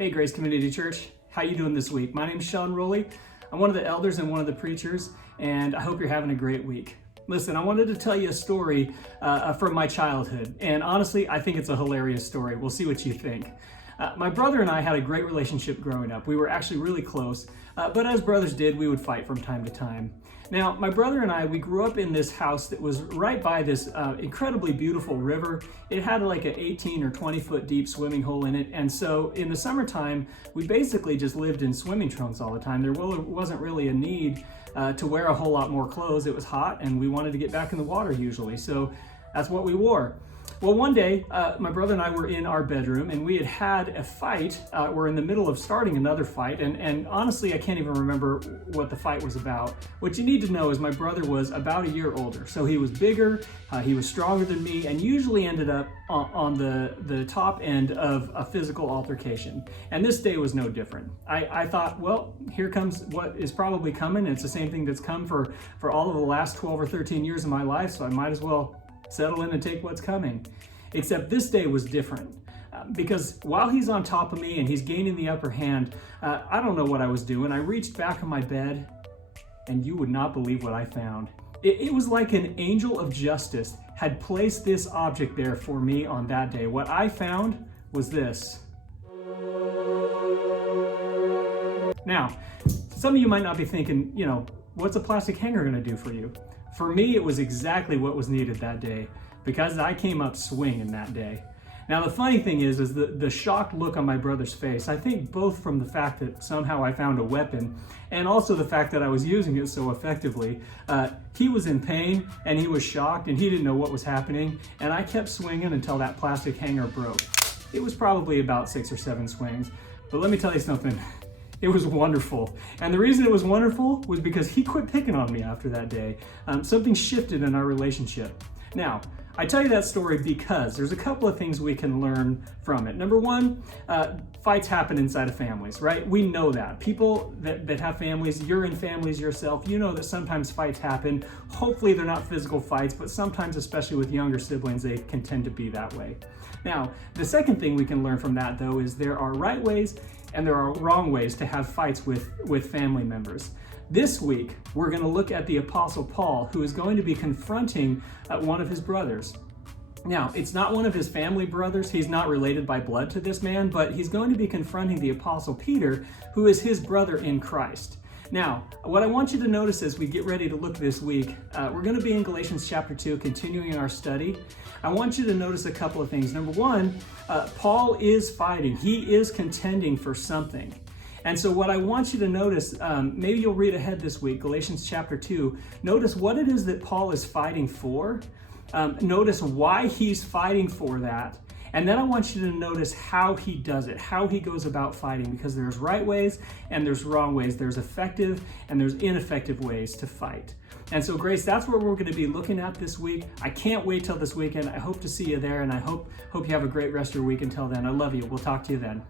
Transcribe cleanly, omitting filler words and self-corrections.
Hey, Grace Community Church. How you doing this week? My name is Roley. I'm one of the elders and one of the preachers, and I hope you're having a great week. Listen, I wanted to tell you a story from my childhood, and honestly, I think it's a hilarious story. We'll see what you think. My brother and I had a great relationship growing up. We were actually really close, but as brothers did, we would fight from time to time. Now, my brother and I, we grew up in this house that was right by this incredibly beautiful river. It had like an 18 or 20 foot deep swimming hole in it. And so in the summertime, we basically just lived in swimming trunks all the time. There wasn't really a need to wear a whole lot more clothes. It was hot and we wanted to get back in the water usually. So that's what we wore. Well, one day, my brother and I were in our bedroom and we had a fight. We're in the middle of starting another fight, and honestly, I can't even remember what the fight was about. What you need to know is my brother was about a year older, so he was bigger, he was stronger than me, and usually ended up on the top end of a physical altercation. And this day was no different. I thought, well, here comes what is probably coming. It's the same thing that's come for all of the last 12 or 13 years of my life, so I might as well settle in and take what's coming. Except this day was different because while he's on top of me and he's gaining the upper hand, I don't know what I was doing. I reached back on my bed and you would not believe what I found. It was like an angel of justice had placed this object there for me on that day. What I found was this. Now, some of you might not be thinking, what's a plastic hanger gonna do for you? For me, it was exactly what was needed that day because I came up swinging that day. Now, the funny thing is the shocked look on my brother's face, I think both from the fact that somehow I found a weapon and also the fact that I was using it so effectively, he was in pain and he was shocked and he didn't know what was happening, and I kept swinging until that plastic hanger broke. It was probably about 6 or 7 swings, but let me tell you something. It was wonderful. And the reason it was wonderful was because he quit picking on me after that day. Something shifted in our relationship. Now, I tell you that story because there's a couple of things we can learn from it. Number one, fights happen inside of families, right? We know that. People that have families, you're in families yourself, you know that sometimes fights happen. Hopefully they're not physical fights, but sometimes, especially with younger siblings, they can tend to be that way. Now, the second thing we can learn from that, though, is there are right ways and there are wrong ways to have fights with family members. This week, we're going to look at the Apostle Paul, who is going to be confronting one of his brothers. Now, it's not one of his family brothers. He's not related by blood to this man, but he's going to be confronting the Apostle Peter, who is his brother in Christ. Now, what I want you to notice as we get ready to look this week, we're going to be in Galatians chapter 2, continuing our study. I want you to notice a couple of things. Number one, Paul is fighting. He is contending for something. And so what I want you to notice, maybe you'll read ahead this week, Galatians chapter 2, notice what it is that Paul is fighting for. Notice why he's fighting for that. And then I want you to notice how he does it, how he goes about fighting, because there's right ways and there's wrong ways. There's effective and there's ineffective ways to fight. And so, Grace, that's what we're going to be looking at this week. I can't wait till this weekend. I hope to see you there, and I hope you have a great rest of your week until then. I love you. We'll talk to you then.